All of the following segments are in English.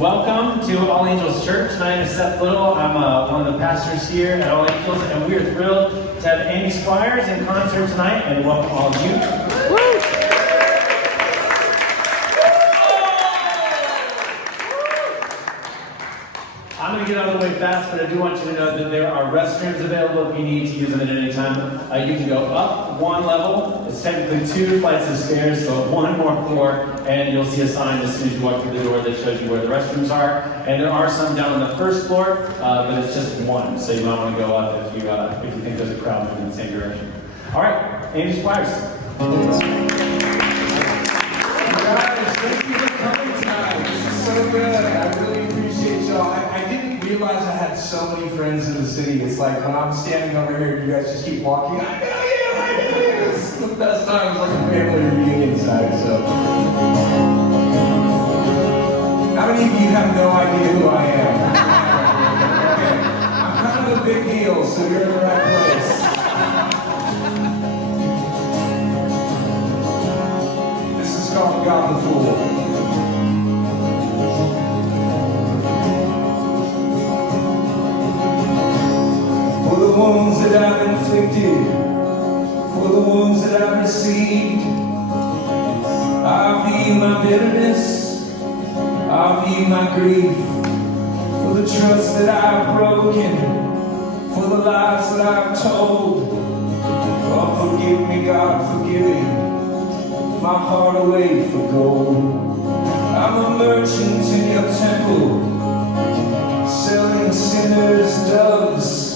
Welcome to All Angels Church. My name is Seth Little. I'm one of the pastors here at All Angels, and we are thrilled to have Andy Squyres in concert tonight, and welcome all of you. Woo! I'm going to get out of the way fast, but I do want you to know that there are restrooms available if you need to use them at any time. You can go up one level. It's technically 2 flights of stairs, so one more floor, and you'll see a sign as soon as you walk through the door that shows you where the restrooms are. And there are some down on the first floor, but it's just one, so you might want to go up if you think there's a crowd moving in the same direction. All right, Andy Squyres. Guys, thank you for coming tonight. This is so good. I really appreciate y'all. I didn't realize I had so many friends in the city. It's like when I'm standing over here, you guys just keep walking. I know you. It's the best time. It's like a family reunion tonight. So, how many of you have no idea who I am? Okay. I'm kind of a big deal, so you're in the right place. This is called God the Fool. For the wounds that I've inflicted, for the wounds that I've received, I feel my bitterness, I feel my grief, for the trust that I've broken, for the lies that I've told. Oh, forgive me, God, forgive me, my heart away for gold. I'm a merchant in your temple, selling sinners doves.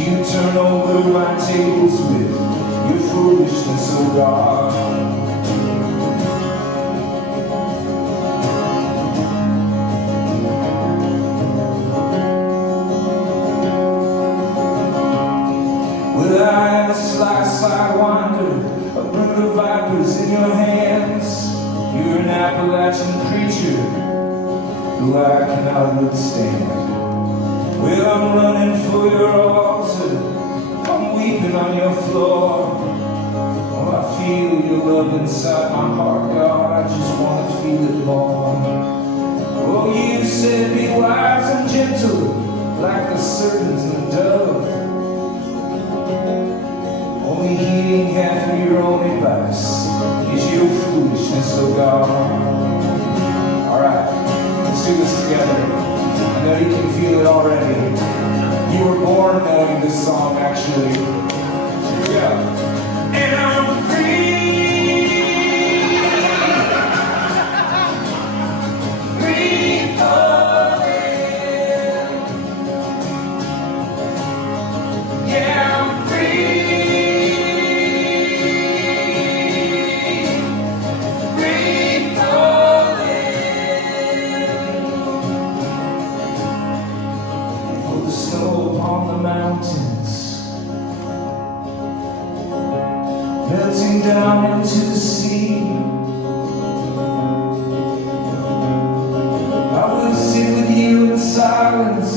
You turn over my tables with your foolishness, oh God. Well, I am a sidewinder, a brood of vipers in your hands. You're an Appalachian creature who I cannot withstand. Well, I'm running for your altar, I'm weeping on your floor. Oh, I feel your love inside my heart, God, I just want to feel it more. Oh, you said be wise and gentle, like the serpent and the dove, only heeding half of your own advice is your foolishness, oh God. Alright, let's do this together. I know you can feel it already. You were born knowing this song, actually. Here we go. And I'm free. Free falling. Yeah, I'm free. Free falling. For the snow upon the mountains, melting down into the sea. I will sit with you in silence.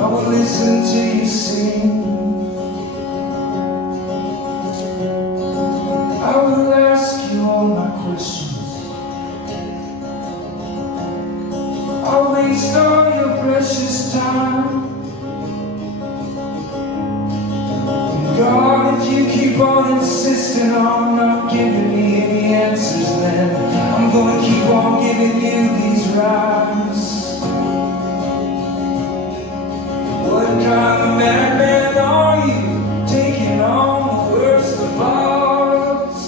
I will listen to you sing. I will ask you all my questions. I'll waste all your precious time. God, if you keep on insisting on not giving me any answers, then I'm gonna keep on giving you these rhymes. What kind of madman are you, taking on the worst of odds?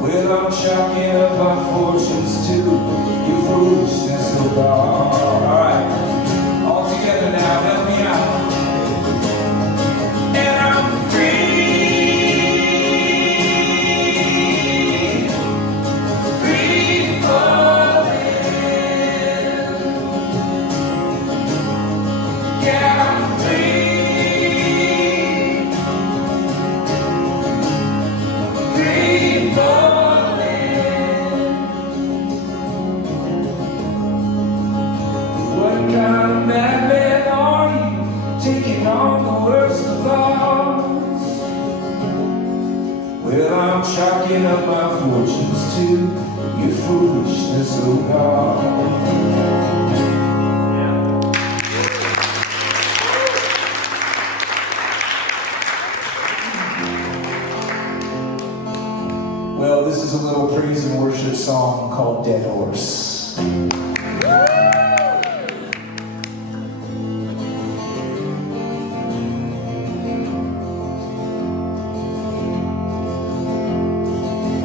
Well, I'm chalking up my fortunes to your foolishness, oh God. Alright, all together now, help me out. Well, I'm chalking up my fortunes to foolishness, oh God. Well, this is a little praise and worship song called Dead Horse.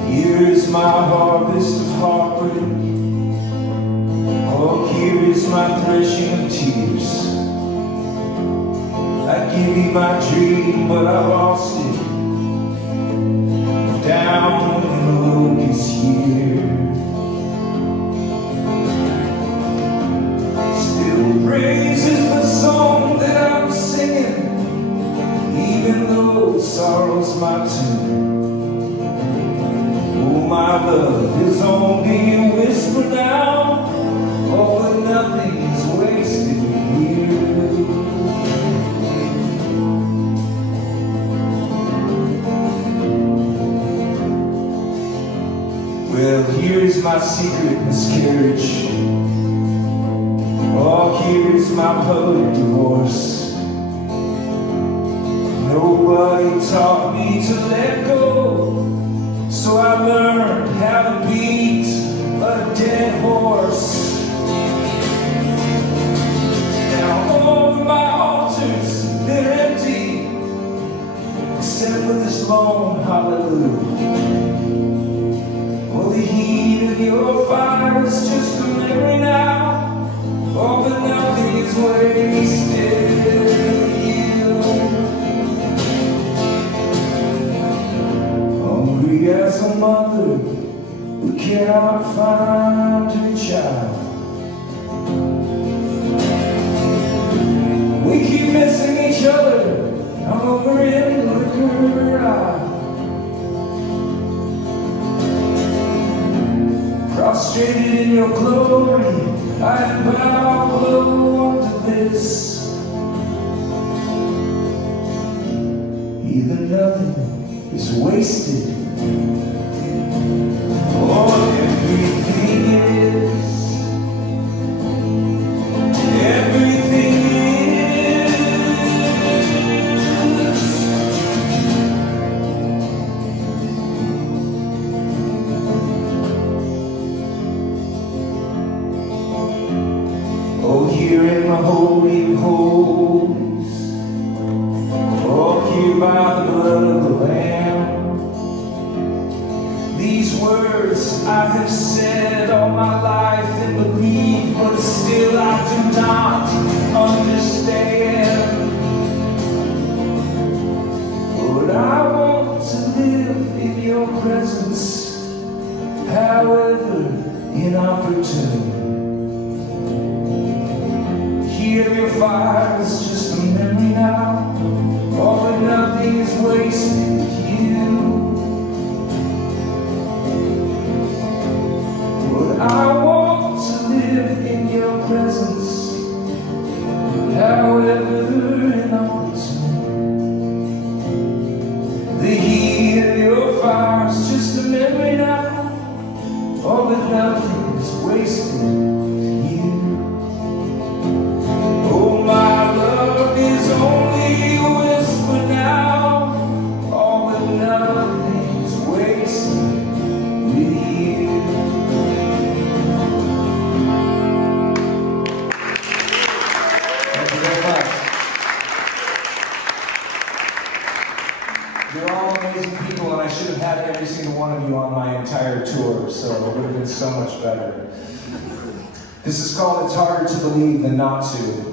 Here is my harvest of heartbreak. Oh, here is my threshing of tears. I give you my dream, but I lost it down in the locust year. Still praises the song that I'm singing, even though sorrow's my tune. Oh, my love is only a whisper now. Oh, but nothing is wasted here. Well, here's my secret miscarriage. Oh, here's my public divorce. Nobody taught me to let go, so I learned how to beat a dead horse. Now all of my altars, they're empty, except for this lone hallelujah. Oh, the heat of your fire is just a memory now. Oh, but nothing is wasted you. Hungry as a mother who cannot find her child. We keep missing each other. I'm over in the liquor aisle. Prostrated in your glory, I bow low unto this. Either nothing is wasted, or everything is. Everything is. Oh, here in the Holy of Holies, oh, here by the blood of the Lamb, these words I have said all my life and believe, but still I do not understand. But I want to live in your presence, however inopportune. Here your fire is just a memory now. Oh, but nothing is wasted you. But I want to live in your presence, however inopportune. The heat of your fire is just a memory now. Oh, but nothing is wasted you. Oh, my love is only a whisper now. Oh, but nothing's wasted with you. Thank you very much. You're all amazing people, and I should have had every single one of you on my entire tour, so it would have been so much better. This is called It's Harder to Believe Than Not To.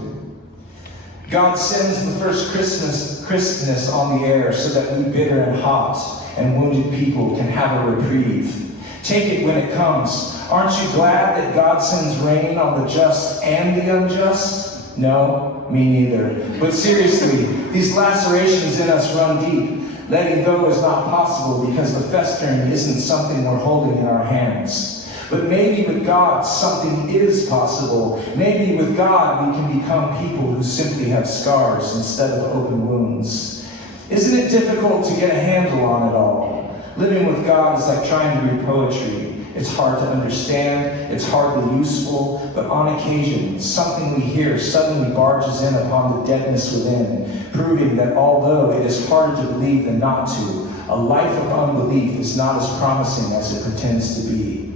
God sends the first crispness on the air so that we bitter and hot and wounded people can have a reprieve. Take it when it comes. Aren't you glad that God sends rain on the just and the unjust? No, me neither. But seriously, these lacerations in us run deep. Letting go is not possible because the festering isn't something we're holding in our hands. But maybe with God, something is possible. Maybe with God, we can become people who simply have scars instead of open wounds. Isn't it difficult to get a handle on it all? Living with God is like trying to read poetry. It's hard to understand, it's hardly useful, but on occasion, something we hear suddenly barges in upon the deadness within, proving that although it is harder to believe than not to, a life of unbelief is not as promising as it pretends to be.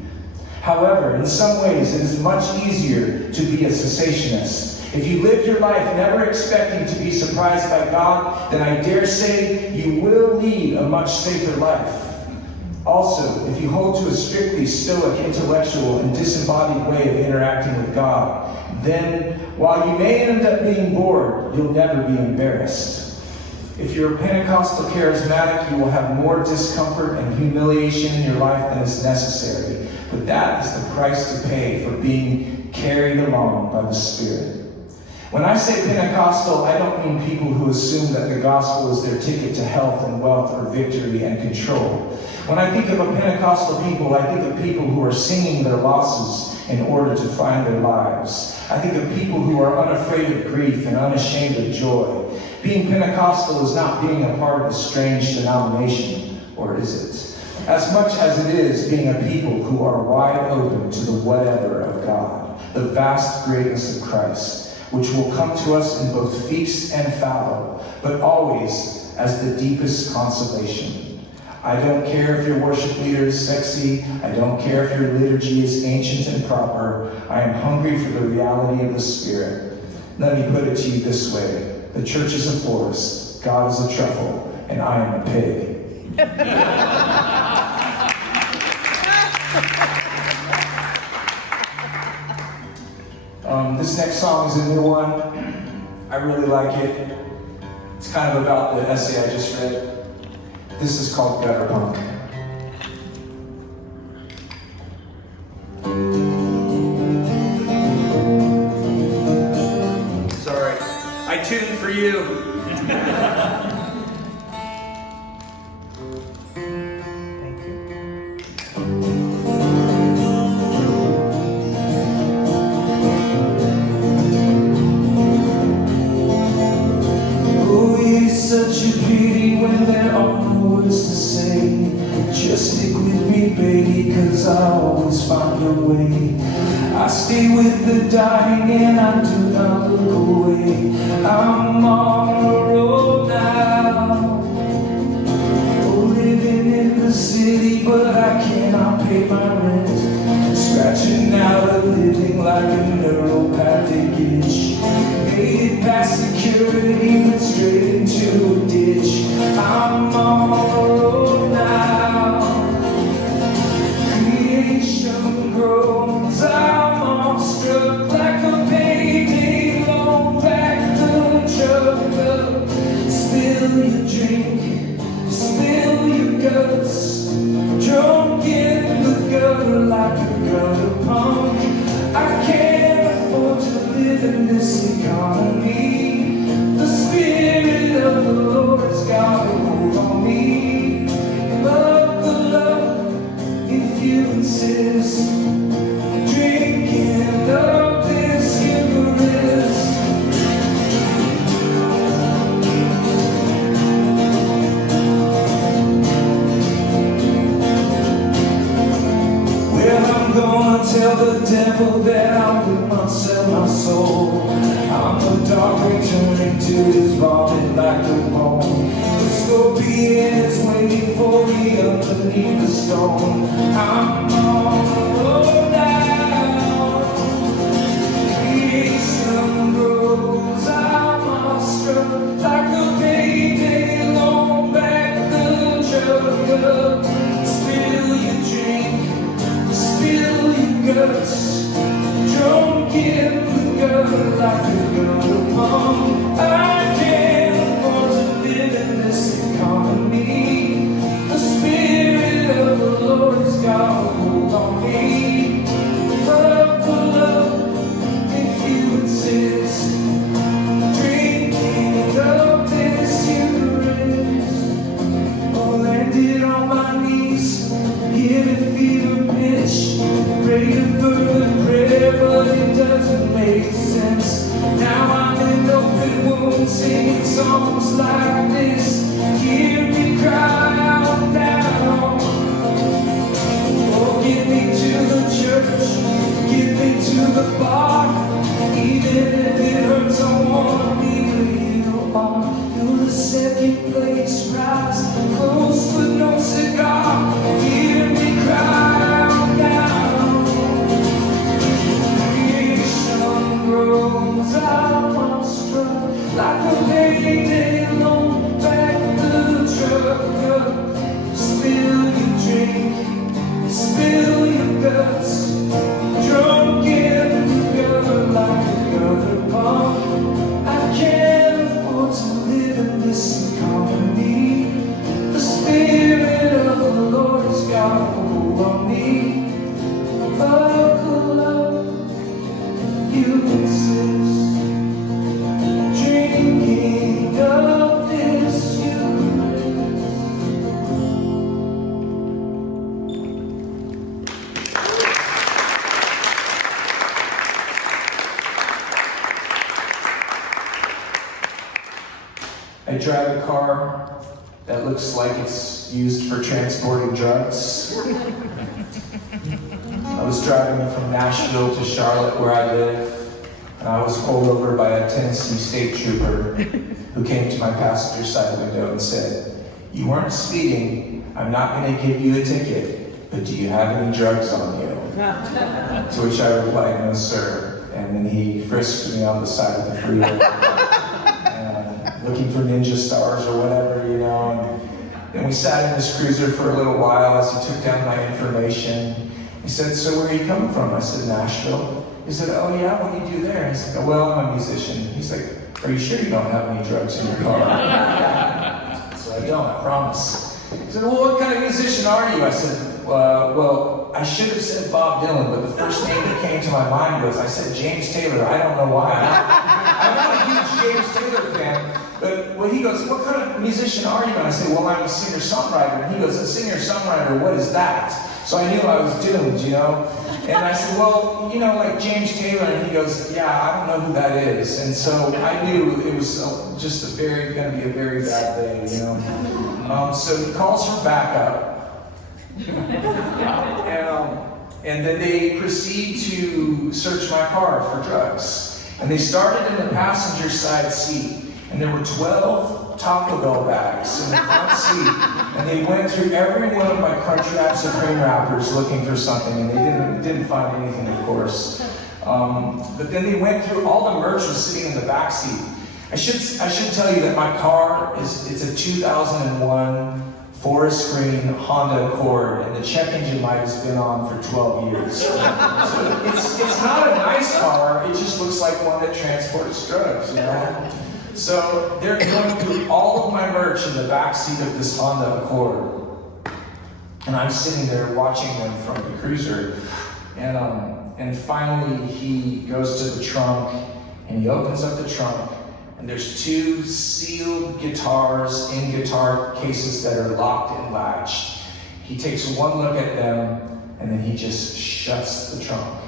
However, in some ways, it is much easier to be a cessationist. If you live your life never expecting to be surprised by God, then I dare say you will lead a much safer life. Also, if you hold to a strictly stoic, intellectual, and disembodied way of interacting with God, then while you may end up being bored, you'll never be embarrassed. If you're a Pentecostal charismatic, you will have more discomfort and humiliation in your life than is necessary. But that is the price to pay for being carried along by the Spirit. When I say Pentecostal, I don't mean people who assume that the gospel is their ticket to health and wealth or victory and control. When I think of a Pentecostal people, I think of people who are singing their losses in order to find their lives. I think of people who are unafraid of grief and unashamed of joy. Being Pentecostal is not being a part of a strange denomination, or is it? As much as it is being a people who are wide open to the whatever of God, the vast greatness of Christ, which will come to us in both feast and fallow, but always as the deepest consolation. I don't care if your worship leader is sexy. I don't care if your liturgy is ancient and proper. I am hungry for the reality of the Spirit. Let me put it to you this way. The church is a forest, God is a truffle, and I am a pig. This next song is a new one. I really like it. It's kind of about the essay I just read. This is called Gutter Punk. Sorry, I tuned for you. Such a pity when there are no words to say. Just stick with me, baby, cause I always find a way. I stay with the dying and I do not look away. I'm on the road now, living in the city, but I cannot pay my rent. Scratching out a living like a neuropathic itch. Made it past security, went straight into a ditch. I'm on the road now. Creation grows, I'm all struck like a payday loan. Back the truck up. Spill your drink, spill your guts. Drunk in the gutter like a gutter punk. I can't afford to live in this economy. The Spirit of the Lord's got a hold on me. Love the love, if you insist. Drinking of this Eucharist. Well, I'm gonna tell the devil that I will not sell my soul. I'm the dog returning to his vomit like a bone. The scorpion is waiting for me underneath the stone. I'm on the road now. Creation grows, I'm awestruck like a payday loan. Back the truck up. Spill your drink, spill your guts. Drunk in the gutter like a gutter punk. I can't afford to live in this economy. The Spirit of the Lord has got a hold on me. Love the love, if you insist. Drinking of this Eucharist. Oh, landed on my knees, hit a fever pitch. Pray to further I drive a car that looks like it's used for transporting drugs. I was driving from Nashville to Charlotte, where I live, and I was pulled over by a Tennessee state trooper who came to my passenger side window and said, "You weren't speeding. I'm not going to give you a ticket, but do you have any drugs on you?" To which I replied, "No, sir." And then he frisked me on the side of the freeway, looking for ninja stars or whatever, you know. And then we sat in this cruiser for a little while as he took down my information. He said, "So where are you coming from?" I said, "Nashville." He said, "Oh yeah, what do you do there?" I said, "Oh, well, I'm a musician." He's like, "Are you sure you don't have any drugs in your car?" So I don't, I promise. He said, "Well, what kind of musician are you?" I said, well, I should have said Bob Dylan, but the first name that came to my mind was, I said James Taylor. I don't know why. I'm not a huge James Taylor fan. But when he goes, "What kind of musician are you?" And I say, "Well, I'm a singer-songwriter." And he goes, "A singer-songwriter, what is that?" So I knew I was doomed, you know? And I said, "Well, you know, like James Taylor." And he goes, "Yeah, I don't know who that is." And so I knew it was just going to be a very bad day, you know? So he calls for backup. And then they proceed to search my car for drugs. And they started in the passenger side seat. And there were 12 Taco Bell bags in the front seat. And they went through every one of my Crunchwrap Supreme wrappers looking for something, and they didn't find anything, of course. But then they went through, all the merch was sitting in the back seat. I should tell you that my car it's a 2001 forest green Honda Accord, and the check engine light has been on for 12 years. So it's not a nice car, it just looks like one that transports drugs, you know? So they're going through all of my merch in the back seat of this Honda Accord. And I'm sitting there watching them from the cruiser. And finally he goes to the trunk and he opens up the trunk, and there's 2 sealed guitars in guitar cases that are locked and latched. He takes one look at them and then he just shuts the trunk.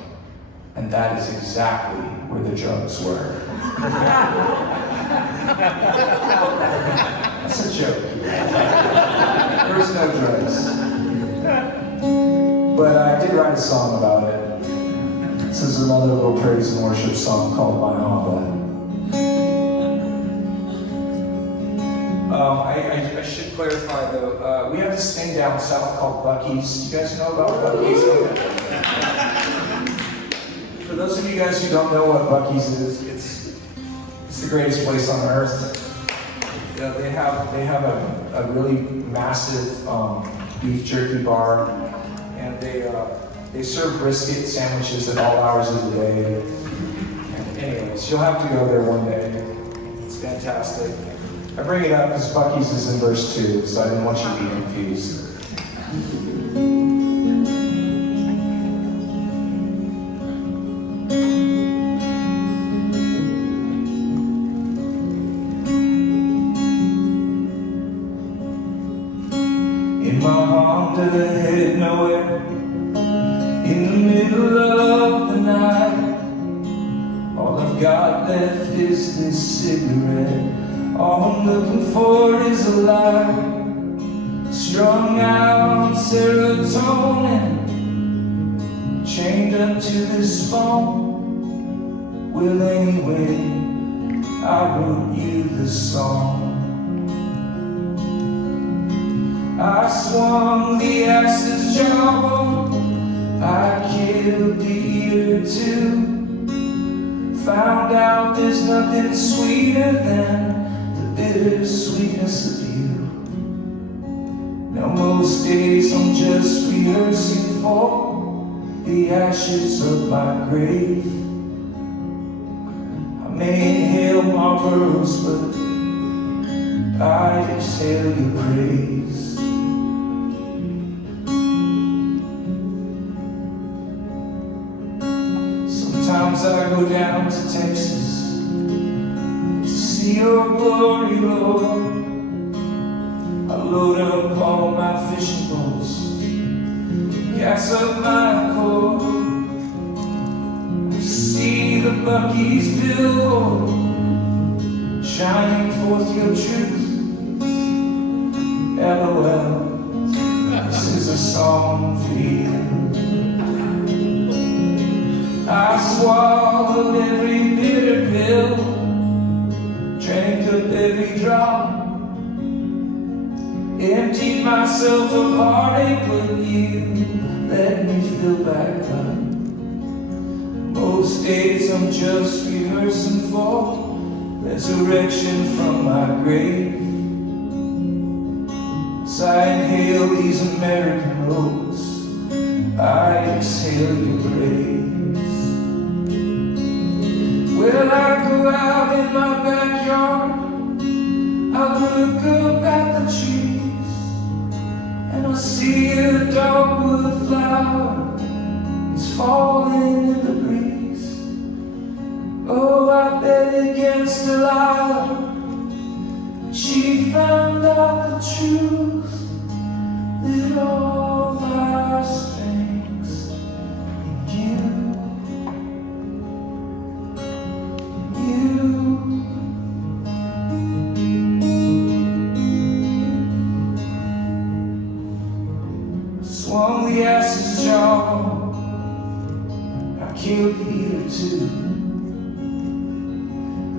And that is exactly where the drugs were. That's a joke. There's no drugs. But I did write a song about it. This is another little praise and worship song called My Honda. I should clarify though, we have this thing down south called Buc-ee's. You guys know about Buc-ee's? For those of you guys who don't know what Buc-ee's is, it's the greatest place on earth. You know, they have a really massive beef jerky bar, and they serve brisket sandwiches at all hours of the day. And anyways, you'll have to go there one day. It's fantastic. I bring it up because Buc-ee's is in verse 2, so I didn't want you to be confused. In my Honda, headed nowhere, in the middle of the night, all I've got left is this cigarette. All I'm looking for is a light, strung out on serotonin, chained up to this phone. Well, anyway, I wrote you this song. I swung the axe's jawbone, I killed the ear too. Found out there's nothing sweeter than the bitter sweetness of you. Now most days I'm just rehearsing for the ashes of my grave. I may inhale Marlboros, but I exhale your praise. Sometimes I go down to Texas to see your glory, Lord. I load up all my fishing poles, gas up my cord, see the Buc-ee's billboard, shining forth your truth. LOL, this is a song for you. I swallowed every bitter pill, drank up every drop, emptied myself of heartache, but you let me fill back up. Most days I'm just rehearsing for resurrection from my grave. As I inhale these American roads, I exhale your praise. Well, I go out in my backyard, I look up at the trees, and I see a dogwood flower, it's falling in the breeze. Oh, I bet against Delilah, she found out the truth, that all our strengths in you. Swung the ass's jaw, I killed the eater too.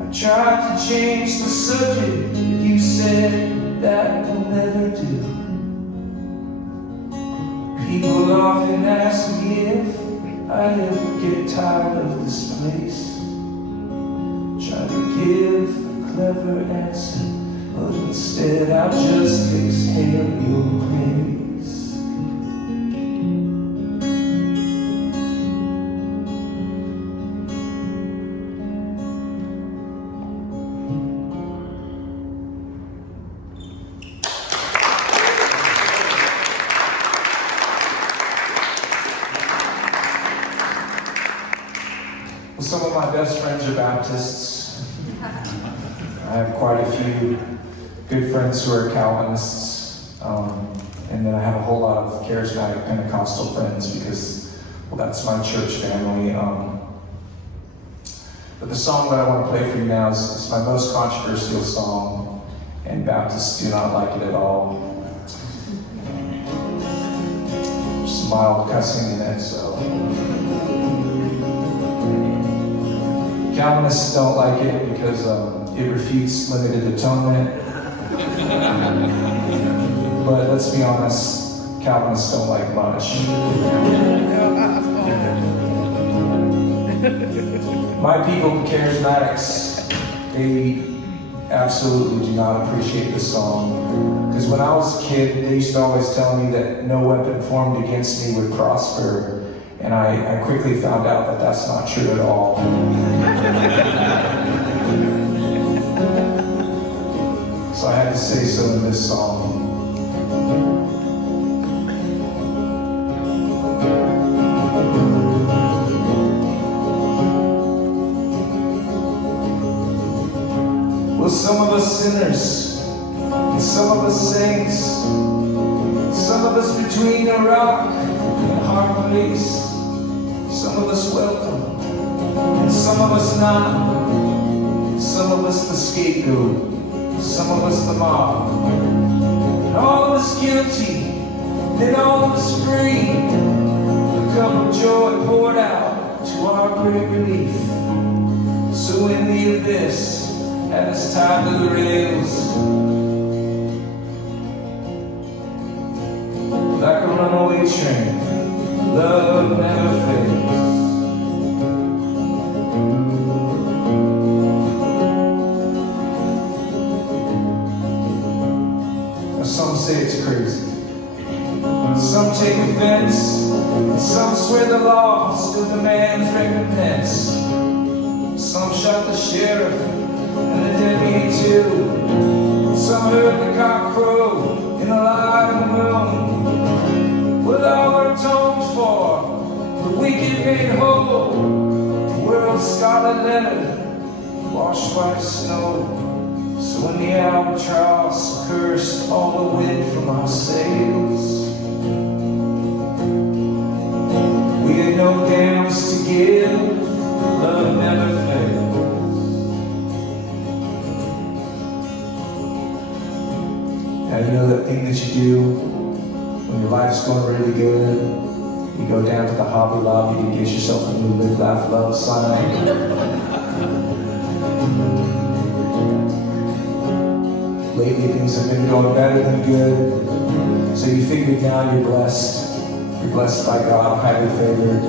I tried to change the subject, but you said that will never do. People often ask me if I ever get tired of this place. Try to give a clever answer, but instead I just exhale your praise. Well, some of my best friends are Baptists. I have quite a few good friends who are Calvinists. And then I have a whole lot of charismatic Pentecostal friends because, well, that's my church family. But the song that I want to play for you now is my most controversial song, and Baptists do not like it at all. There's some mild cussing in it, so. Calvinists don't like it because it refutes limited atonement. But let's be honest, Calvinists don't like much. My people, the Charismatics, they absolutely do not appreciate the song. Because when I was a kid, they used to always tell me that no weapon formed against me would prosper. And I quickly found out that that's not true at all. So I had to say so in this song. Well, some of us sinners, and some of us saints, some of us between a rock and a hard place, some of us welcome, and some of us not, some of us the scapegoat, some of us the mob, and all of us guilty, and all of us free, a cup of joy poured out to our great relief. So in the abyss, and it's tied to the rails, like a runaway train, love never fails. Some say it's crazy, some take offense, and some swear the law still demands recompense. Some shot the sheriff and the deputy too. Some heard the cock crow in the light of the moon. Well, all are atoned for, the wicked made whole. The world's scarlet letter, washed white as snow. So when the albatross cursed all the wind from our sails, we had no dams to give, love never fails. Now you know that thing that you do when your life's going really good? You go down to the Hobby Lobby to get yourself a new Live, Laugh, Love sign. Lately things have been going better than good. So you figured now you're blessed. You're blessed by God, highly favored.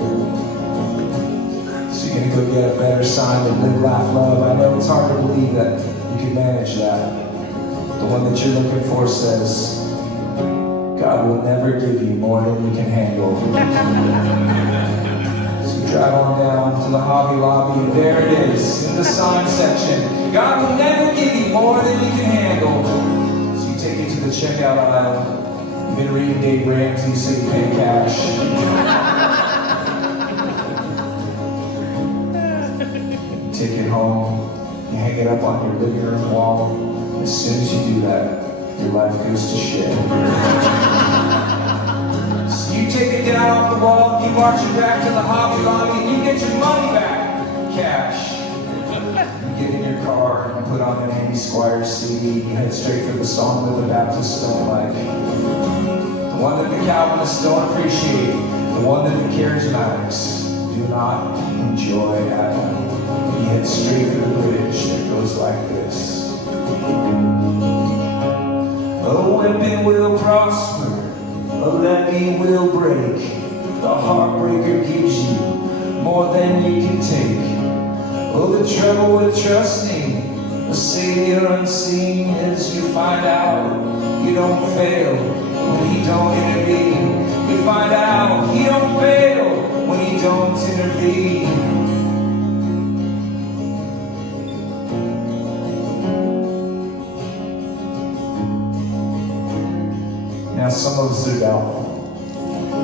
So you're gonna go get a better sign than Live, Laugh, Love. I know it's hard to believe that you can manage that. The one that you're looking for says, God will never give you more than you can handle. So you drive on down to the Hobby Lobby, and there it is, in the sign section. God will never give you more than you can handle. So you take it to the checkout aisle. You've been reading Dave Ramsey, so you pay cash. You take it home, you hang it up on your living room wall. As soon as you do that, your life goes to shit. So you take it down off the wall, you march it back to the Hobby Lobby, and you get your money back, cash. You get in your car and put on an Andy Squyres CD, you head straight for the song that the Baptists don't like. The one that the Calvinists don't appreciate, the one that the Charismatics do not enjoy at all. You head straight for the bridge that goes like this. A weapon will prosper, a levee will break. The heartbreaker gives you more than you can take. Oh, the trouble with trusting a Savior unseen is you find out you don't fail when He don't intervene. You find out He don't fail when He don't intervene. Now some of us are doubtful,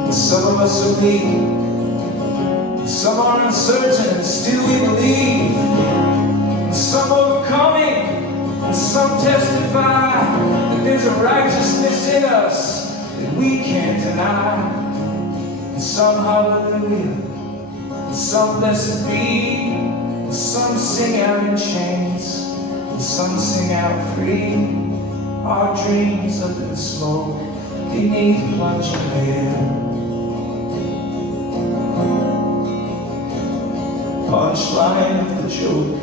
and some of us are weak, and some are uncertain, and still we believe, and some overcoming, and some testify that there's a righteousness in us that we can't deny, and some hallelujah, and some blessed be, and some sing out in chains, and some sing out free. Our dreams up in smoke beneath a bunch of hair. Punchline of the joke,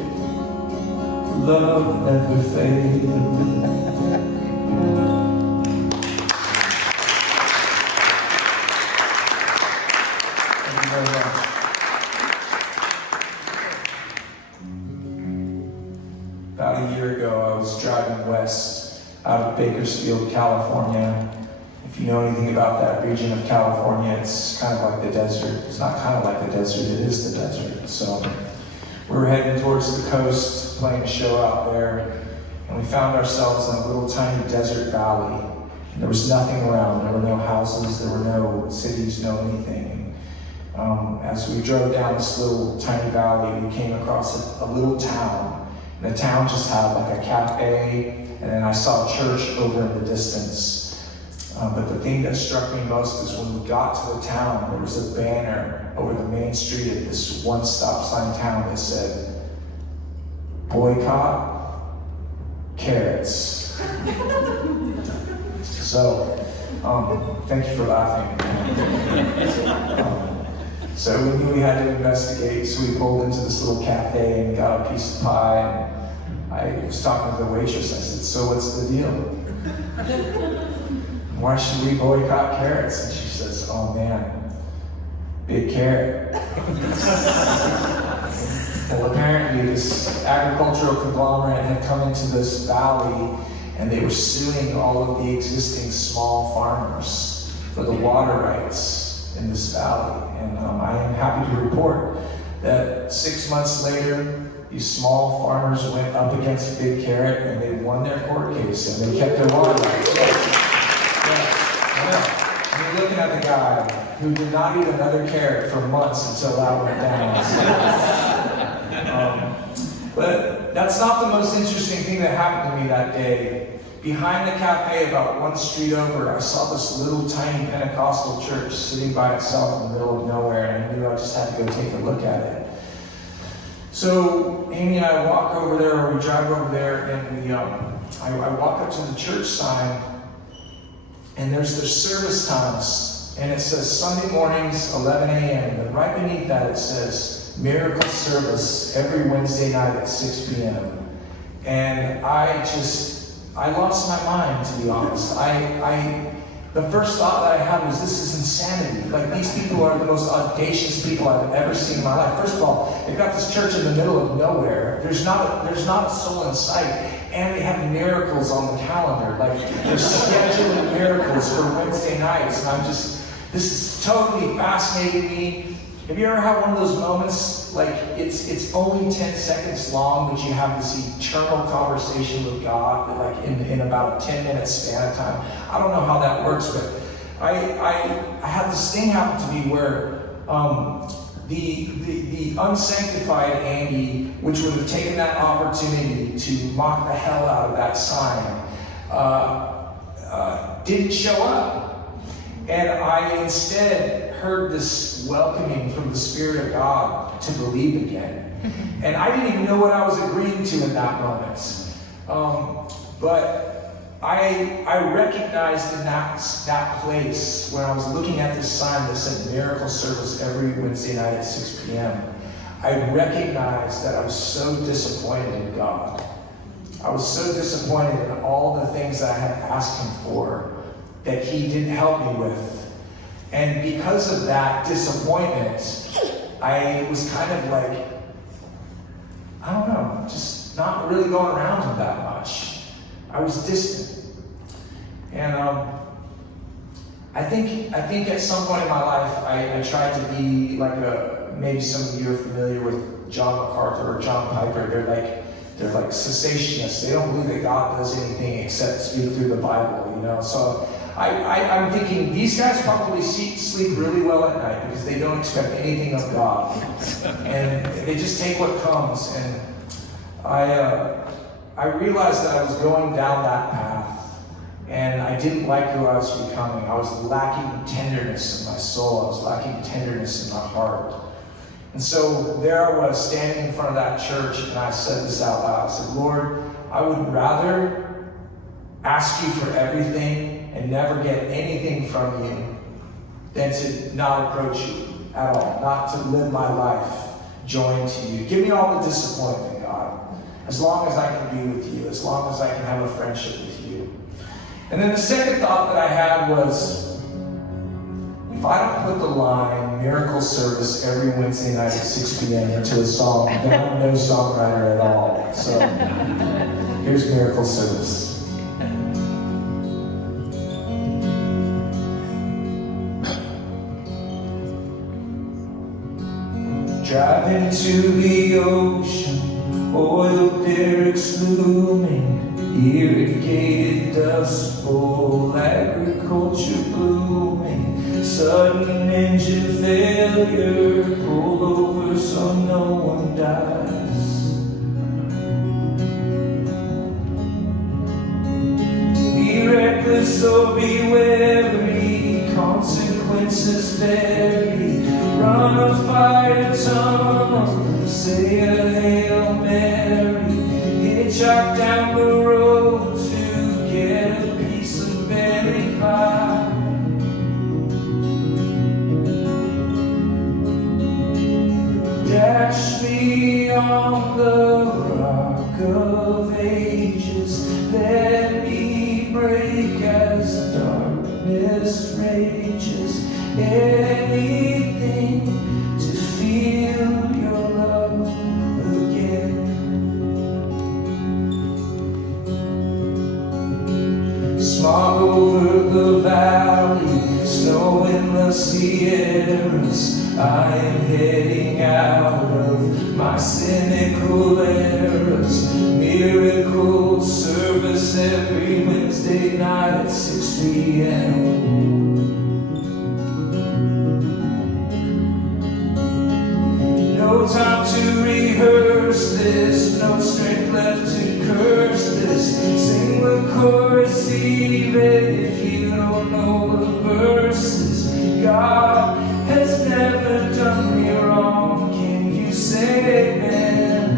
love never fades. Thank you very much. About a year ago, I was driving west out of Bakersfield, California. If you know anything about that region of California, it's kind of like the desert. It's not kind of like the desert, it is the desert. So we were heading towards the coast, playing a show out there, and we found ourselves in a little tiny desert valley. And there was nothing around. There were no houses, there were no cities, no anything. As we drove down this little tiny valley, we came across a little town. And the town just had like a cafe, and then I saw a church over in the distance. But the thing that struck me most is when we got to the town, there was a banner over the main street of this one stop sign town that said, boycott carrots. So, thank you for laughing. So we knew we had to investigate, so we pulled into this little cafe and got a piece of pie. And I was talking to the waitress, I said, so what's the deal? Why should we boycott carrots? And she says, oh man, big carrot. Well, apparently this agricultural conglomerate had come into this valley and they were suing all of the existing small farmers for the water rights in this valley. And I am happy to report that 6 months later, these small farmers went up against Big Carrot and they won their court case and they kept their water rights. You're looking at the guy who did not eat another carrot for months until that went down. But that's not the most interesting thing that happened to me that day. Behind the cafe, about one street over, I saw this little tiny Pentecostal church sitting by itself in the middle of nowhere, and I knew I just had to go take a look at it. So Amy and I walk over there, or we drive over there, and I walk up to the church sign, And there's the service times, and it says Sunday mornings, 11 a.m. And then right beneath that it says miracle service every Wednesday night at 6 p.m. And I lost my mind, to be honest. The first thought that I had was, this is insanity. Like, these people are the most audacious people I've ever seen in my life. First of all, they've got this church in the middle of nowhere. There's not a soul in sight. And they have miracles on the calendar. Like, they're scheduling miracles for Wednesday nights. And this is totally fascinating me. Have you ever had one of those moments, like, it's only 10 seconds long, but you have this eternal conversation with God, like, in about a 10-minute span of time? I don't know how that works, but I had this thing happen to me where the unsanctified Andy, which would have taken that opportunity to mock the hell out of that sign, didn't show up. And I instead heard this welcoming from the Spirit of God to believe again. And I didn't even know what I was agreeing to in that moment. But I recognized in that place, when I was looking at this sign that said miracle service every Wednesday night at 6 p.m., I recognized that I was so disappointed in God. I was so disappointed in all the things that I had asked Him for that He didn't help me with. And because of that disappointment, I was kind of like, I don't know, just not really going around Him that much. I was distant. And I think at some point in my life, I tried to be like maybe some of you are familiar with John MacArthur or John Piper. They're like cessationists. They don't believe that God does anything except speak through the Bible, you know. So I'm thinking these guys probably sleep really well at night because they don't expect anything of God, and they just take what comes. And I realized that I was going down that path, and I didn't like who I was becoming. I was lacking tenderness in my soul. I was lacking tenderness in my heart. And so there I was standing in front of that church, and I said this out loud. I said, Lord, I would rather ask you for everything and never get anything from you than to not approach you at all, not to live my life joined to you. Give me all the disappointment, God, as long as I can be with you, as long as I can have a friendship with you. And then the second thought that I had was, if I don't put the line miracle service every Wednesday night at 6 p.m. into a song, then I'm no songwriter at all. So here's miracle service. Driving to the ocean, oil derricks looming, irrigated dust bowl, agriculture blooming, sudden engine failure, pulled over so no one dies. Be reckless or be wary, consequences vary. Run a fire tunnel, say a Hail Mary, hitchhike down the road to get a piece of berry pie. Dash me on the rock of ages, let me break as darkness rages. Anything to feel your love again. Smog over the valley, snow in the Sierras. I am heading out of my cynical eras. Miracle service every Wednesday night at 6 p.m. No time to rehearse this, no strength left to curse this. Sing the chorus even if you don't know the verses. God has never done me wrong, can you say amen?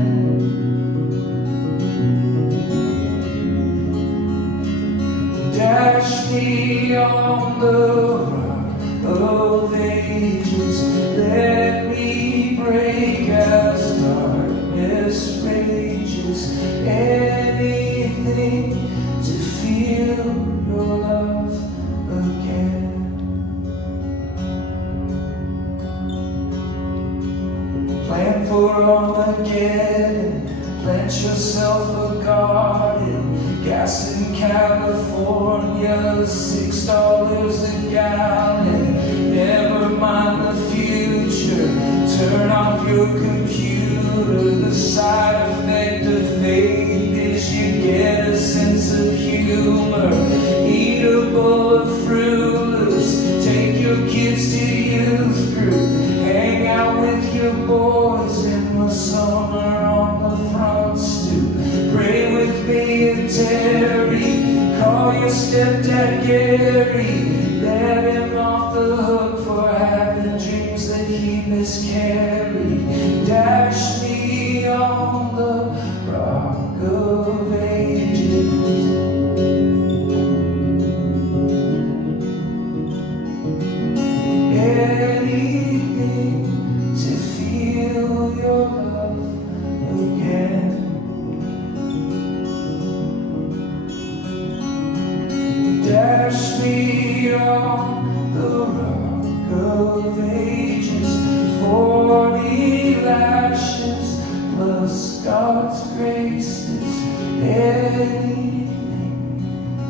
Dash me on the rock of ages. Let me break as darkness rages. Anything to feel your love again. Plan for Armageddon, plant yourself a garden. Gas in California, $6 a gallon. Never mind the future, turn off your computer. The side effect of faith is you get a sense of humor. Eat a bowl of Fruit Loops, take your kids to youth group. Hang out with your boys in the summer on the front stoop. Pray with me and Terry, call your stepdad Gary. Let him off the hook for having dreams that he miscarried. Dash me on the rock of ages. Anything to feel your love again. Dash me on the rock of ages. 40 lashes plus God's graces. Anything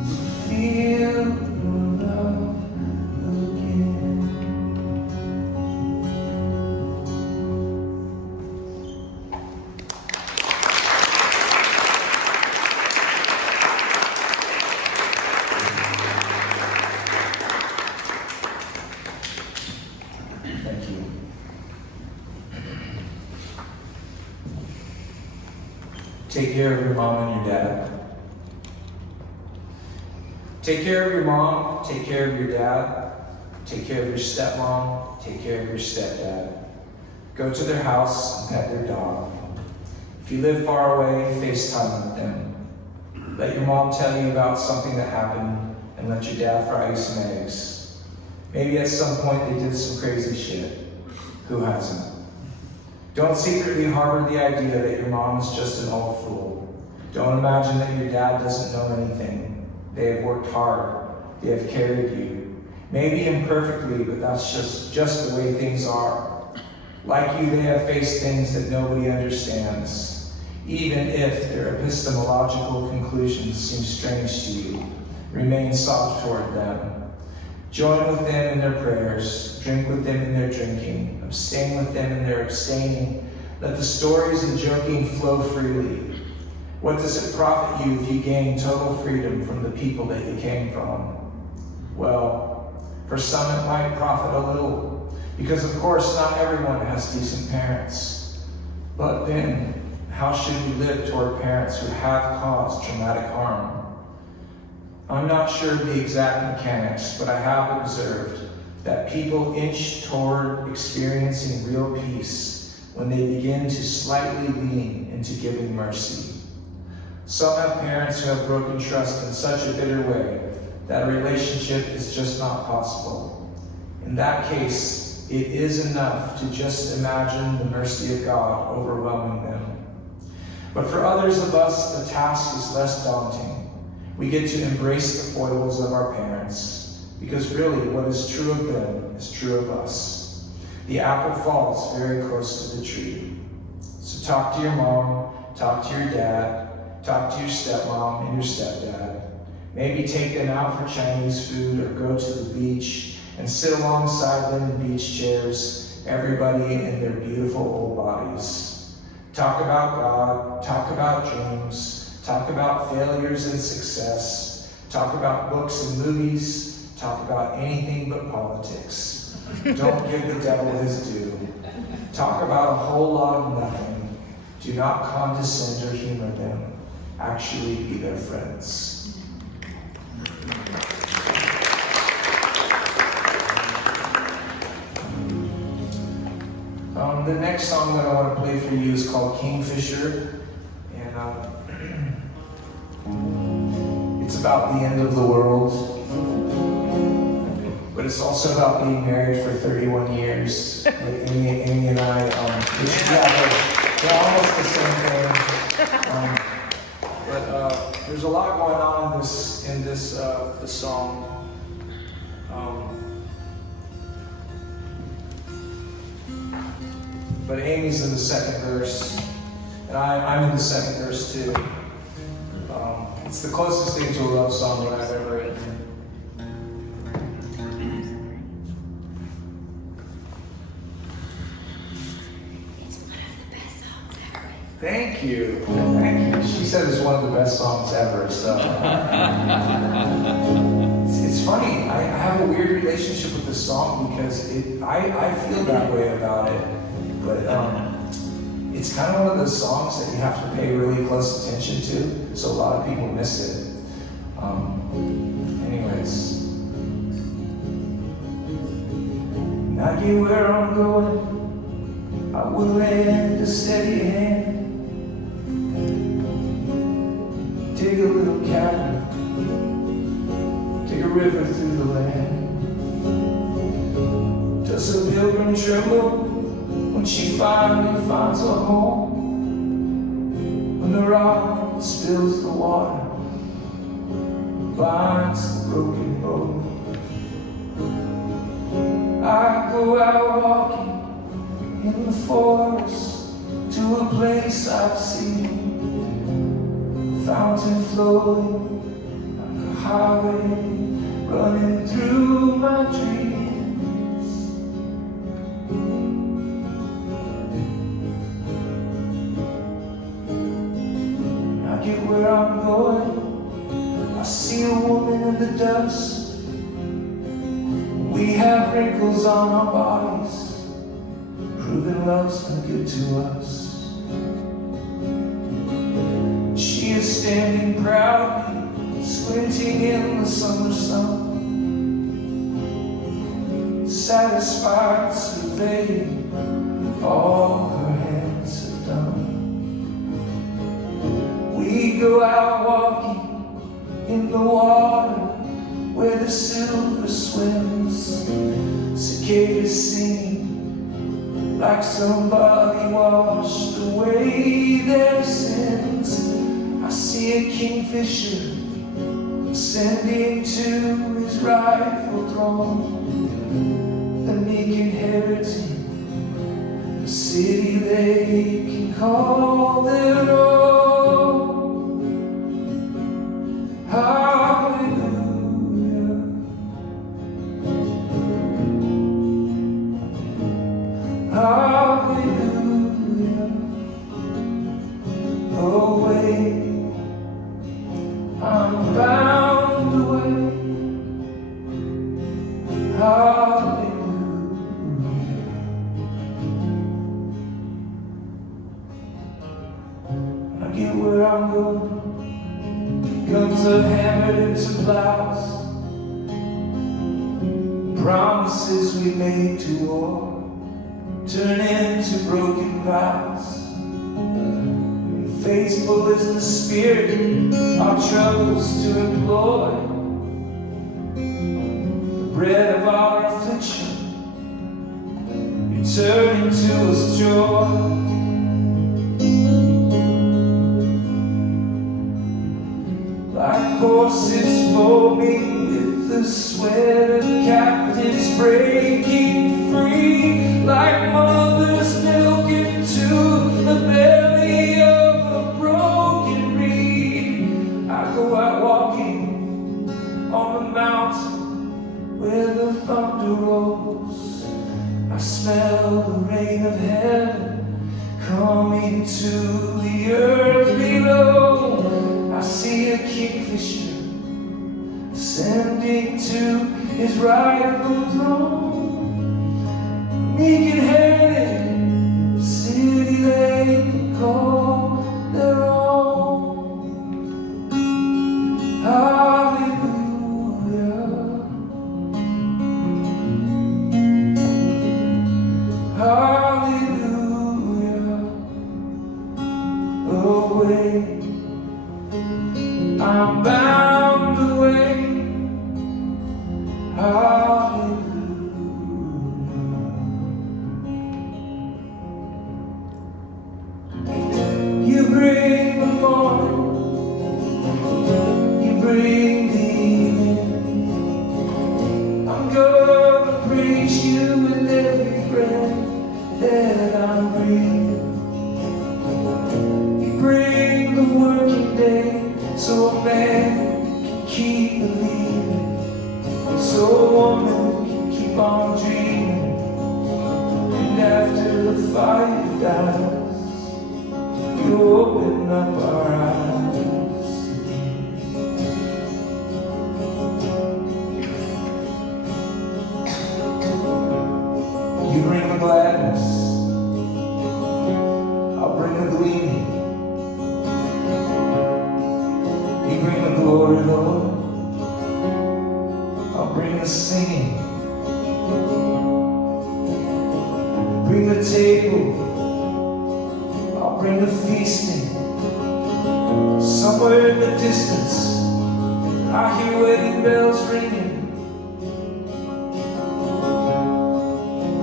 to feel your love again. Thank you. Take care of your mom and your dad. Take care of your mom, take care of your dad, take care of your stepmom, take care of your stepdad. Go to their house and pet their dog. If you live far away, FaceTime with them. Let your mom tell you about something that happened and let your dad fry you some eggs. Maybe at some point they did some crazy shit. Who hasn't? Don't secretly harbor the idea that your mom is just an old fool. Don't imagine that your dad doesn't know anything. They have worked hard. They have carried you. Maybe imperfectly, but that's just the way things are. Like you, they have faced things that nobody understands. Even if their epistemological conclusions seem strange to you, remain soft toward them. Join with them in their prayers, drink with them in their drinking, abstain with them in their abstaining. Let the stories and joking flow freely. What does it profit you if you gain total freedom from the people that you came from? Well, for some it might profit a little, because of course not everyone has decent parents. But then, how should we live toward parents who have caused traumatic harm? I'm not sure of the exact mechanics, but I have observed that people inch toward experiencing real peace when they begin to slightly lean into giving mercy. Some have parents who have broken trust in such a bitter way that a relationship is just not possible. In that case, it is enough to just imagine the mercy of God overwhelming them. But for others of us, the task is less daunting. We get to embrace the foibles of our parents, because really what is true of them is true of us. The apple falls very close to the tree. So talk to your mom, talk to your dad, talk to your stepmom and your stepdad. Maybe take them out for Chinese food or go to the beach and sit alongside them in beach chairs, everybody in their beautiful old bodies. Talk about God, talk about dreams, talk about failures and success, talk about books and movies, talk about anything but politics. Don't give the devil his due. Talk about a whole lot of nothing. Do not condescend or humor them. Actually be their friends. The next song that I want to play for you is called Kingfisher, and it's about the end of the world. but it's also about being married for 31 years. Amy and I, they're almost the same thing. But there's a lot going on in this song. But Amy's in the second verse, and I'm in the second verse too. It's the closest thing to a love song that I've ever written. It's one of the best songs ever. Thank you. Thank you. She said it's one of the best songs ever. So it's funny. I have a weird relationship with this song because I feel that way about it. But it's kind of one of those songs that you have to pay really close attention to. So a lot of people miss it. Anyways. And I get where I'm going. I will lend a steady hand. Take a little cabin. Take a river through the land. Does a pilgrim tremble when she finally finds a home? When the rock spills the water, binds the broken boat. I go out walking in the forest to a place I've seen, a fountain flowing like a highway running through my dreams. I get where I'm going. I see a woman in the dust. We have wrinkles on our bodies, proving love's been good to us. She is standing proudly, squinting in the summer sun, satisfied, surveying all her hands have done. We go out walking in the water where the silver swims, cicadas singing like somebody washed away their sins. I see a kingfisher ascending to his rightful throne, the meek inheriting a city they can call their own. Hallelujah. Hallelujah. Away, I'm bound away. Hallelujah. I get where I'm going. Guns are hammered into plows. Promises we made to war turn into broken vows. And faithful is the spirit our troubles to employ. The bread of our affliction return into us joy. Like horses foaming with the sweat of captives breaking free, like mothers milking to the belly of a broken reed. I go out walking on the mountain where the thunder rolls. I smell the rain of heaven coming to the earth below. I see a kingfisher ascending to his rightful throne. Meek inherited a city they can call their own. Hallelujah. Hallelujah. Away, I'm bound away. Hallelujah. that I'm breathing. You bring the working day so a man can keep believing, so a woman can keep on dreaming. And after the fire dies, you open up our eyes again. You bring the gladness, I'll bring the gleaming. You bring the glory, Lord, I'll bring the singing. You bring the table, I'll bring the feasting. Somewhere in the distance, I hear wedding bells ringing.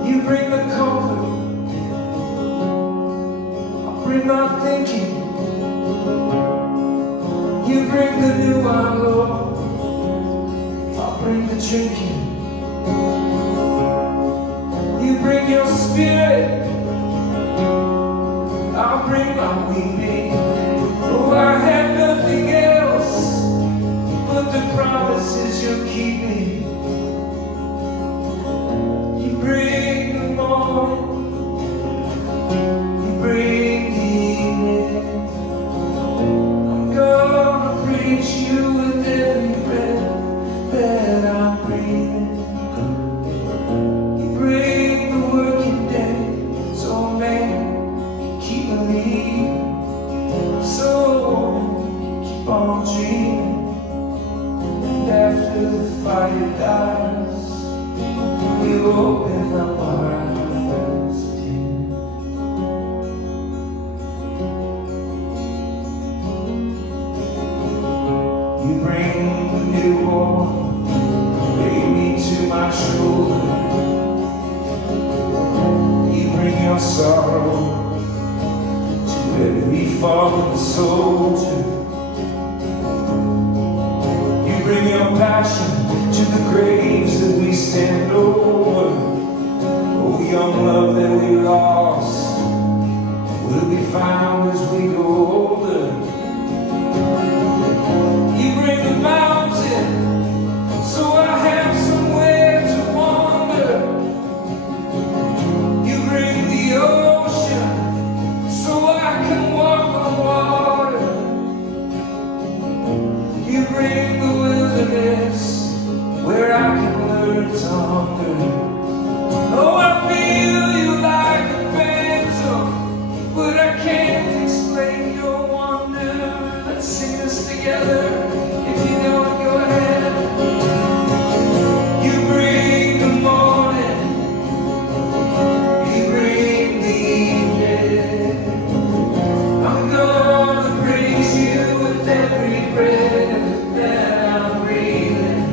You bring the comfort, I'll bring my thinking. You bring the new wine, Lord, I'll bring the drinking. You bring your spirit, I'll bring my weeping. Oh, I have nothing else but the promises you're keeping. You bring the morning, you bring the evening. I'm gonna praise you with every breath that I'm breathing. You bring the working day so a man can keep believing, so a woman can keep on dreaming. And after the fire dies, you open up our eyes again. You bring the newborn baby to my shoulder. You bring your sorrow to every fallen soldier. You bring your passion to the graves that we stand over. Oh, young love that we lost will be found as we go older. You bring the mountain so I have somewhere to wander. You bring the ocean so I can walk on water. You bring the wilderness where I can learn to hunger. Oh, I feel you like a phantom, but I can't explain your wonder. Let's sing this together. If you know it, go ahead. You bring the morning, you bring the evening. I'm gonna praise you with every breath that I'm breathing.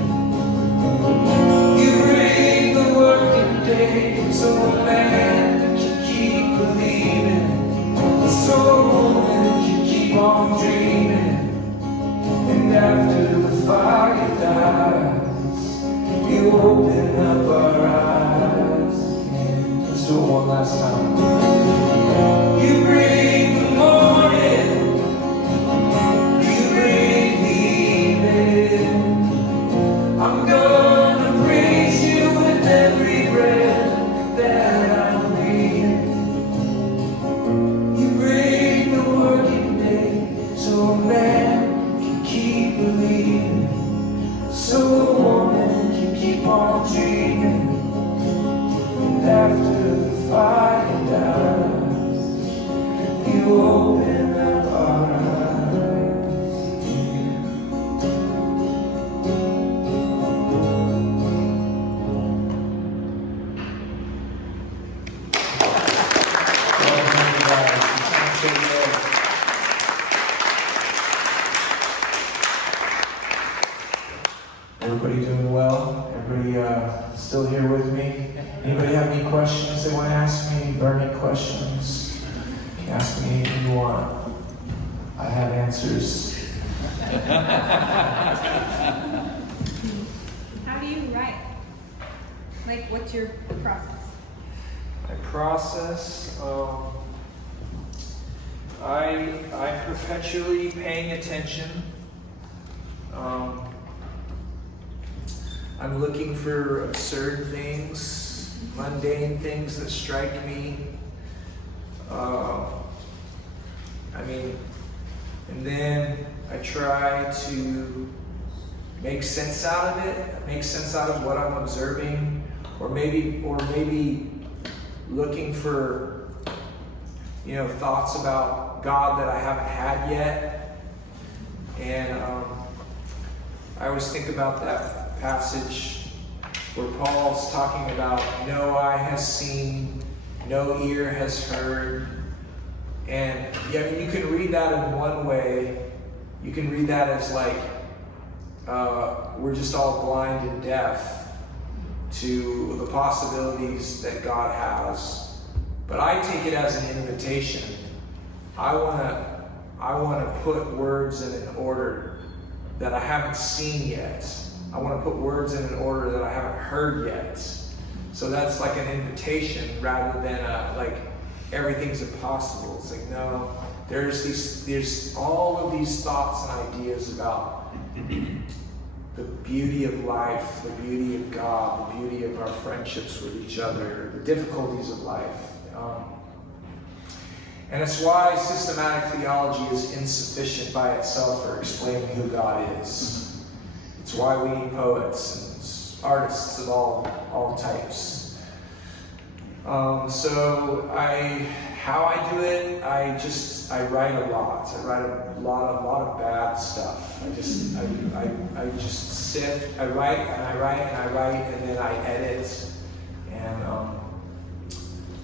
You bring the working day so a man can keep believing, so a woman can keep on dreaming. And after the fire dies, you open up our eyes again. Let's do it one last time. You bring the morning, you bring the evening. I'm gonna praise you with every breath that I'm breathing. You bring the working day so a man can keep believing, so a woman can keep on dreaming. And after the fire dies, you open up our eyes again. Everybody doing well? Everybody still here with me? Anybody have any questions they want to ask me? Any burning questions? You can ask me anything you want. I have answers. How do you write? Like, what's your process? I process. I perpetually paying attention. I'm looking for absurd things, mundane things that strike me. And then I try to make sense out of it, make sense out of what I'm observing, or maybe looking for, thoughts about God that I haven't had yet. And I always think about that passage where Paul's talking about no eye has seen, no ear has heard. And you can read that in one way. You can read that as like we're just all blind and deaf to the possibilities that God has. But I take it as an invitation. I want to put words in an order that I haven't seen yet. I want to put words in an order that I haven't heard yet. So that's like an invitation rather than everything's impossible. It's like, no, there's all of these thoughts and ideas about the beauty of life, the beauty of God, the beauty of our friendships with each other, the difficulties of life. And it's why systematic theology is insufficient by itself for explaining who God is. It's why we need poets and artists of all types. How I do it, I write a lot. I write a lot of bad stuff. I just sift. I write and I write and I write and then I edit. And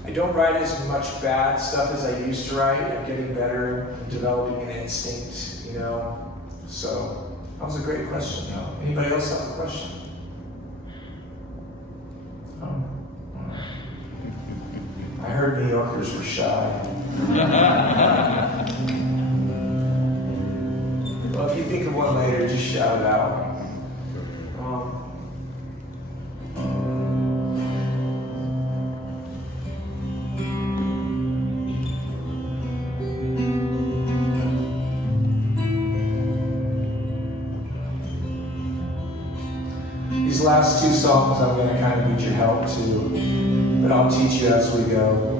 I don't write as much bad stuff as I used to write. I'm getting better and developing an instinct, So that was a great question. Anybody else have a question? I heard New Yorkers were shy. Well, if you think of one later, just shout it out. These last two songs I'm going to kind of need your help too, but I'll teach you as we go.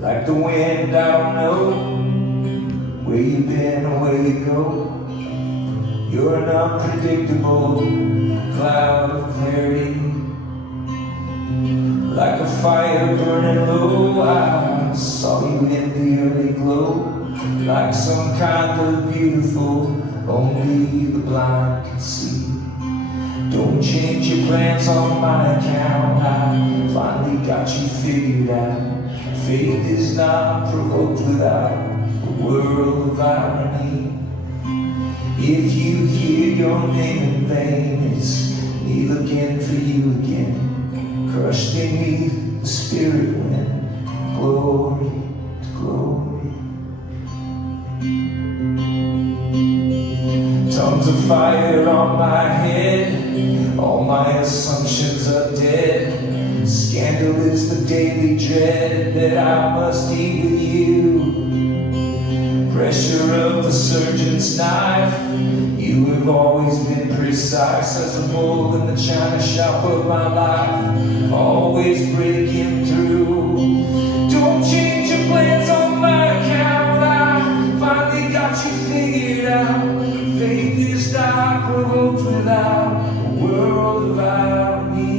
Like the wind, I don't know where you've been or where you go. You're an unpredictable cloud of clarity. Like a fire burning low, I saw you in the early glow. Like some kind of beautiful, only the blind can see. Don't change your plans on my account, I finally got you figured out. Faith is not provoked without a world of irony. If you hear your name in vain, it's me looking for you again. Crushed beneath the spirit wind, glory to glory. Tongues of fire on my head, all my assumptions are dead. Scandal is the daily dread that I must eat with you. Pressure of the surgeon's knife, you have always been precise as a bull in the china shop of my life, always breaking through. Don't change your plans on my account, I finally got you figured out. Faith is not provoked without a world of irony.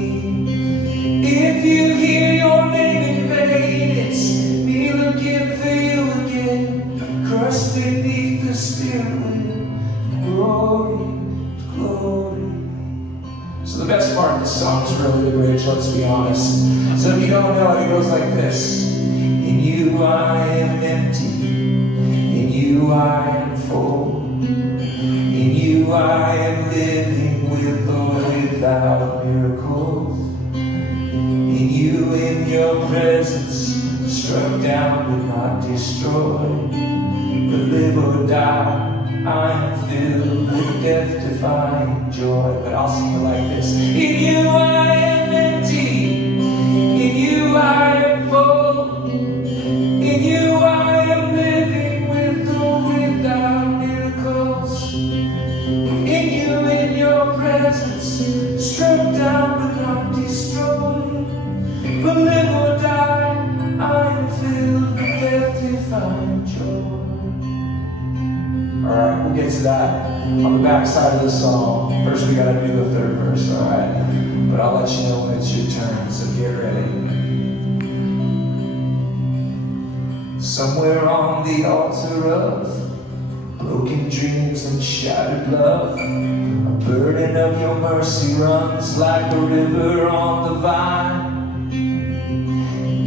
If you hear your name in vain, it's me looking for you again. Crushed beneath the spirit wind, glory to glory. So the best part of this song is really the bridge, let's be honest. So if you don't know it, it goes like this. In you I am empty, in you I am full. In you I am living with or without miracles. In you, in your presence, struck down but not destroyed. live or die. I am filled with death-defying joy. But I'll sing it like this. In you I am empty. In you I am full. In you I am living with or without miracles. In you, in your presence, struck down but not destroyed. But live or die, I am filled with death-defying joy. Alright, we'll get to that on the back side of the song. First we gotta do the third verse, alright? But I'll let you know when it's your turn, so get ready. Somewhere on the altar of broken dreams and shattered love, a burden of your mercy runs like a river on the vine.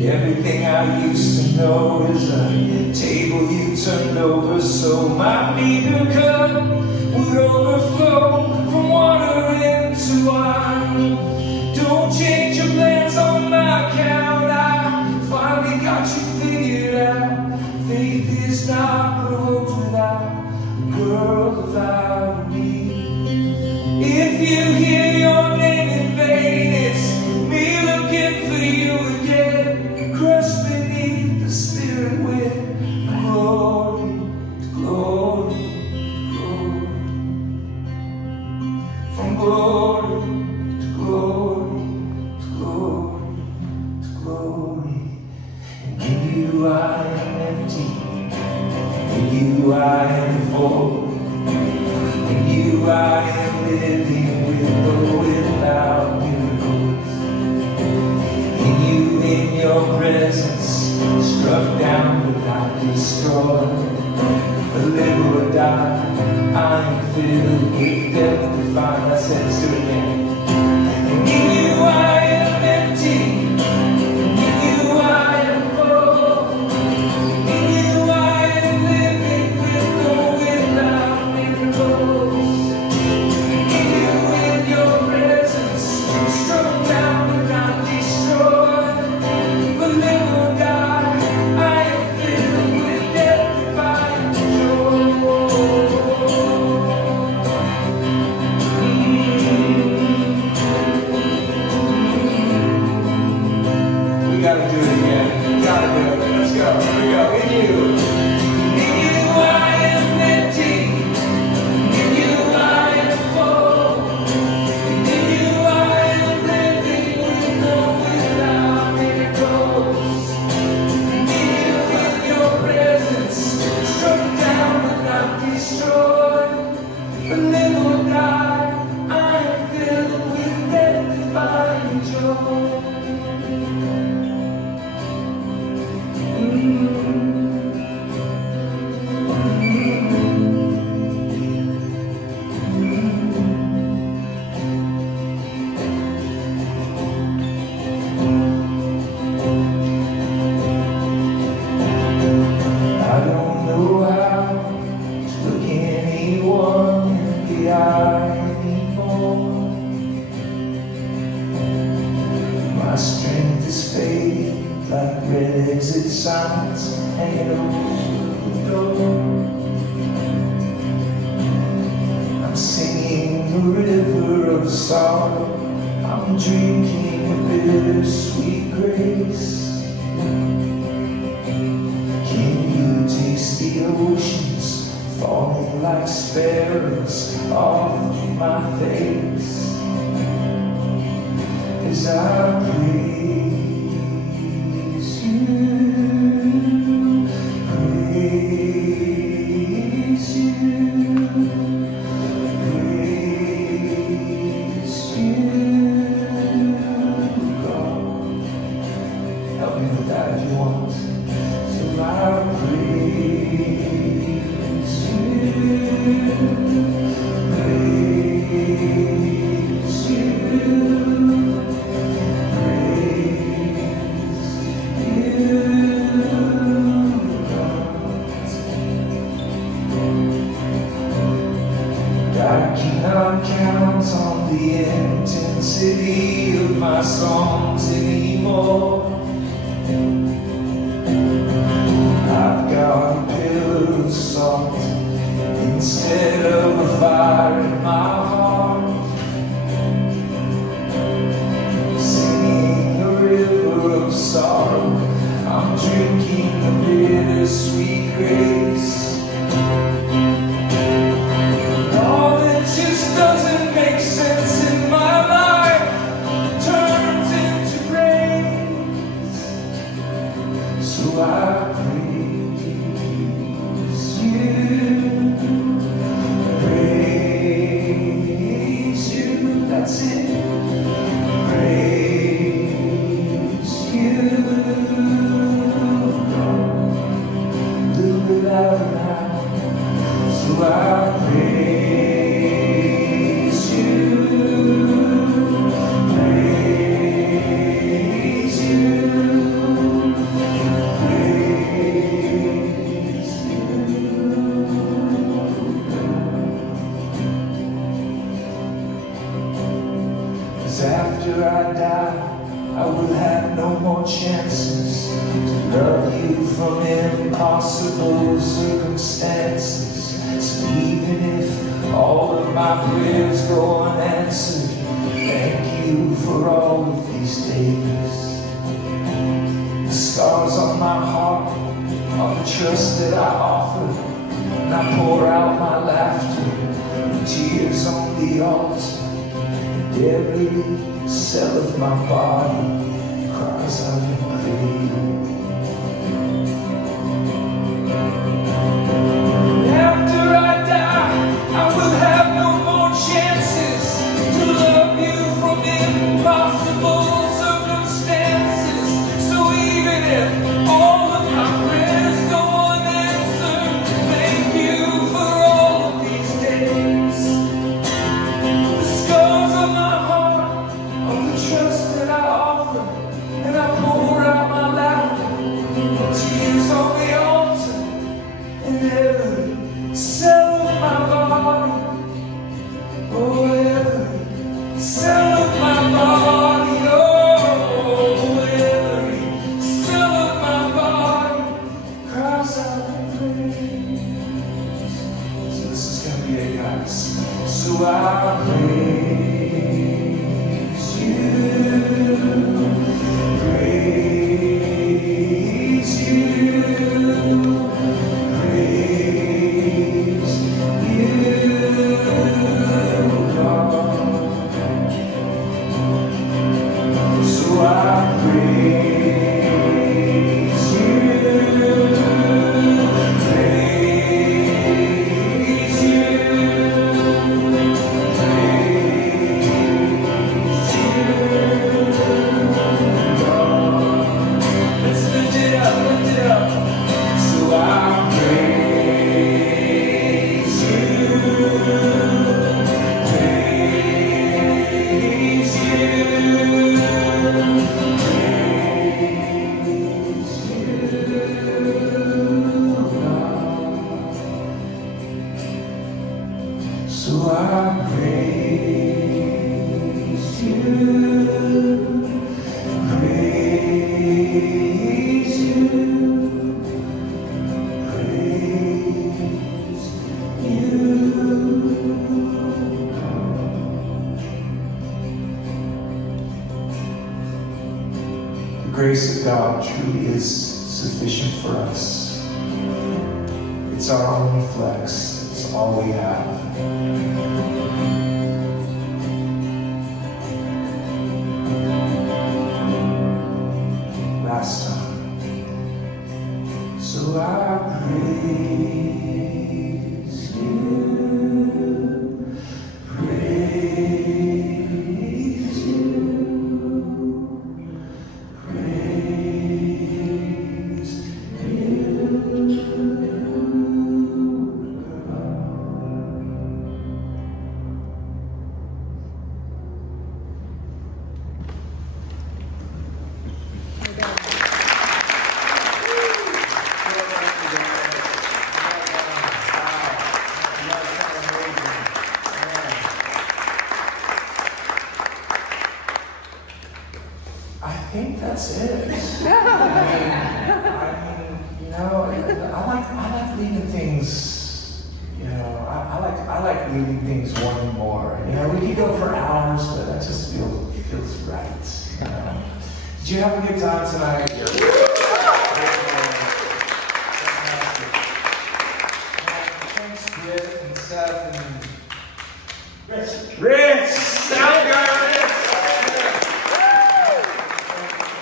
Everything I used to know is a table you turned over, so my meager cup would overflow from water into wine. Don't change your plans on my account. I finally got you figured out. Faith is not provoked without a girl without me. If you hear your name in vain, it's me looking for you again. Crushed beneath the spirit wind, glory to glory, glory. From glory to glory to glory to glory. And in you I am empty, in you I am full, in you I am living with or without miracles. In you, in your presence, struck down but not destroyed. But live or die, I am filled with death-defying. I said, let's do it again. And in you I am empty. In you I am full. In you I am living with or without miracles. In you, in your presence, struck down but not destroyed. But live or die, I am filled with death-defying joy. We gotta do it again. We gotta do it. Let's go. Here we go. In you. In you I am empty. In you I am full. In you I am living with or without miracles. In you, in your presence, struck down but not destroyed. But live or die, I am filled with death-defying joy. I don't know how to look anyone in the eye anymore. My strength is fading like red exit signs hanging over the door. I'm singing a river of sorrow. I'm drinking a bittersweet grace. Can you taste the oceans falling like sparrows off my face as I praise you, praise you, praise you, God. Help me with that if you want. So I praise you, praise you, praise you, God. I cannot count on the intensity of my songs anymore. I've got a pillar river of salt instead of a fire in my heart. Singing the river of sorrow, I'm drinking the bittersweet grace. All that just doesn't make sense in my life turns into grace. So I praise you, praise you, that's it. Praise you, Lord. Little bit louder now. So I praise you, praise you, praise you. 'Cause after I die, I will have no more chances to love you from impossible circumstances. So even if all of my prayers go unanswered, thank you for all of these days. The scars on my heart are the trust that I offer, and I pour out my laughter and tears on the altar. And every cell of my body cries out in praise. After I die, I will have no more chances to love you from impossible circumstances. So even if all of my prayers go unanswered, thank you for all of these days. The scars on my heart are the trust that I offer, and I pour out my laughter, tears on the altar, and every cell of my body, oh, every cell of my body, oh, every cell of my body cries out in praise. So this is gonna be it, guys. So I praise you, praise you, praise you, Lord. So I praise you, praise you, praise you, Lord. Let's lift it up, lift it up. So I praise you, praise you, praise you, Lord. So I praise you, praise you, praise you. The grace of God truly is sufficient for us. It's our only flex. It's all we have. Last time. So I praise you, praise you, praise you. I think that's it. I mean, you know, I like leaving things. I like leaving things wanting more. We could go for hours, but that just feels right. Did you have a good time tonight? Thanks, Britt and Seth and Rich! Sound guy, Rich!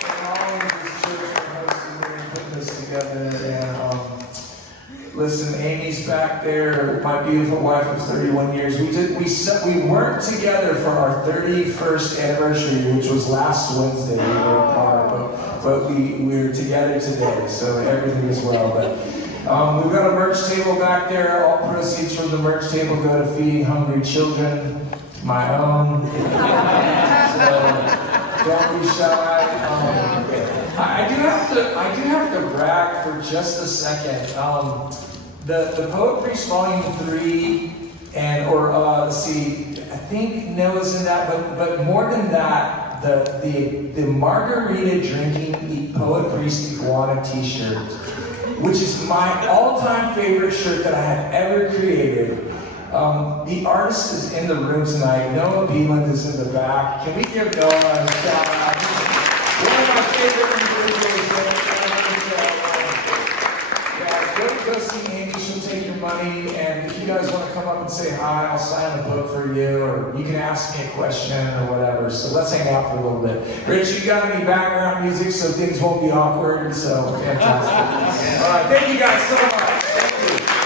And all of this church for hosting and putting this together. And listen, Amy's back there, my beautiful wife of 31 years. We weren't together for our 31st anniversary, which was last Wednesday. We were apart, but we're together today, so everything is well. But we've got a merch table back there. All proceeds from the merch table go to feeding hungry children. My own. So don't be shy. I do have to brag for just a second. The Poet Priest Volume 3, I think Noah's in that, but more than that, the margarita drinking Poet Priest Iguana t-shirt, which is my all-time favorite shirt that I have ever created. The artist is in the room tonight. Noah Beeland is in the back. Can we give Noah a shout out? One of my favorite individuals there. Go see Andy. She'll take your money. And if you guys want to come up and say hi, I'll sign a book for you. Or you can ask me a question or whatever. So let's hang out for a little bit. Rich, you got any background music so things won't be awkward? So fantastic. All right. Thank you guys so much. Thank you.